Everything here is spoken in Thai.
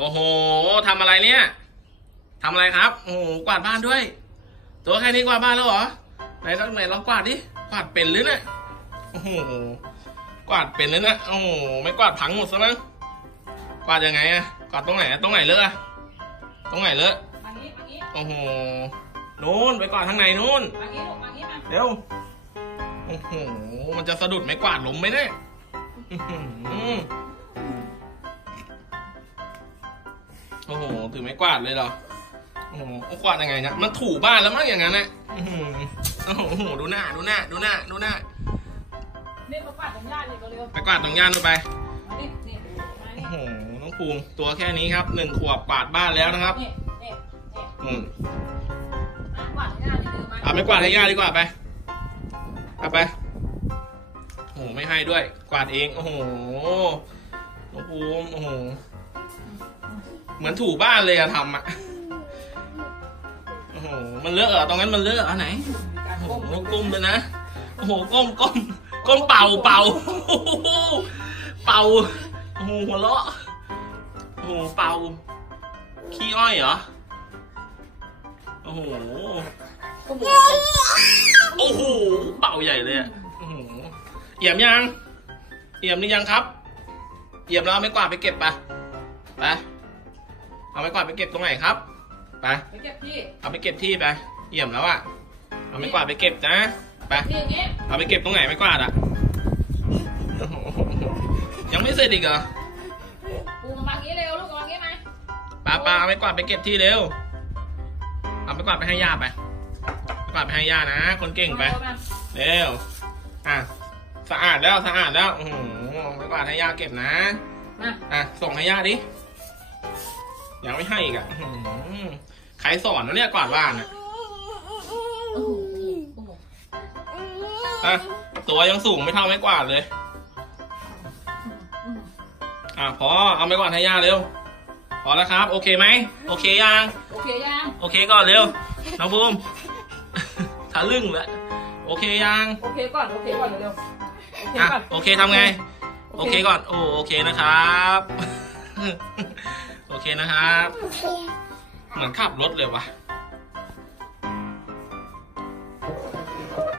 โอ้โหทำอะไรเนี่ยทำอะไรครับ โอ้โหกวาดบ้านด้วย ตัวแค่นี้กวาดบ้านแล้วเหรอไหนลองไหนลองกวาดดิกวาดเป็นหรือเนี่ยโอ้โหกวาดเป็นเลยนะโอ้โหไม่กวาดพังหมดซะมั้งกวาดยังไงอะกวาดตรงไหนอะตรงไหนเลอะอะตรงไหนเลอะมางี้มางี้โอ้โหนู้นไปกวาดข้างในนู้นมางี้ลูกมางี้มาเร็วโอ้โหมันจะสะดุดไม่กวาดล้มไหมเนี่ย โอ้โหถือไม่กวาดเลยเหรอโอ้โหกวาดยังไงเนี่ยมันถูบ้านแล้วมั้งอย่างนั้นน่ะอื้อหือโอ้โหดูหน้าดูหน้าดูหน้าดูหน้านี่มากวาดตรงย่านเลยเร็วไปกวาดตรงย่านดูไปๆมานี่นี่มานี่โอ้โหน้องภูมิตัวแค่นี้ครับหนึ่งขวบกวาดบ้านแล้วนะครับนี่นี่นี่อืมมากวาดตรงย่านนี่คือมาเอาไม่กวาดให้ย่าดีกว่าไปเอาไปโอ้โหไม่ให้ด้วย กวาดเอง โอ้โหน้องภูมิโอ้โห เหมือนถูบ้านเลยอะทำอะโอ้โห มันเลอะเหรอตรงนั้นมันเลอะเหรอไหนการโอ้โหก้มก้มเลยนะ โอ้โห ก้มก้มก้มเป่าเป่า เป่า โอ้โหหัวเราะ โอ้โห เป่า ขี้อ้อยเหรอ โอ้โห โอ้โห เป่าใหญ่เลยอะโอ้โหเอี่ยมยัง เอี่ยมหรือยังครับ เอี่ยมแล้วเอาไม้กวาดไปเก็บไป ไปเอาไม้กวาดไปเก็บตรงไหนครับไปไปเก็บที่เอาไปเก็บที่ไปเอี่ยมแล้วอะเอาไม้กวาดไปเก็บนะไปที่อย่างงี้เอาไปเก็บตรงไหนไม้กวาดอะโอ้โหยังไม่เสร็จอีกเหรอปูมางี้เร็วลูกมางี้มาปาปาเอาไม้กวาดไปเก็บที่เร็วเอาไม้กวาดไปให้ย่าไปไม้กวาดไปให้ย่านะ คนเก่งไปเร็วอะสะอาดแล้วสะอาดแล้วโอ้โหไม่กวาดให้ย่าเก็บนะมาอะส่งให้ย่าดิ ยังไม่ให้อีกอะอื้อหือใครสอนวะเนี่ยกวาดบ้านอะโอ้โหโอ้โหอะตัวยังสูงไม่เท่าไม้กวาดเลยอืมอะพอเอาไม้กวาดให้ย่าเร็ว พอแล้วครับ โอเคไหม โอเคยัง โอเคยังโอเคก่อนเร็ว น้องภูมิทะลึ่งแล้วโอเคยัง โอเคก่อนโอเคก่อนเร็วๆโอเคอะก่อน โอเคทำไง โอเคก่อน โอ้โอเคนะครับโอ เคนะครับ เหมือนขับรถเลยวะ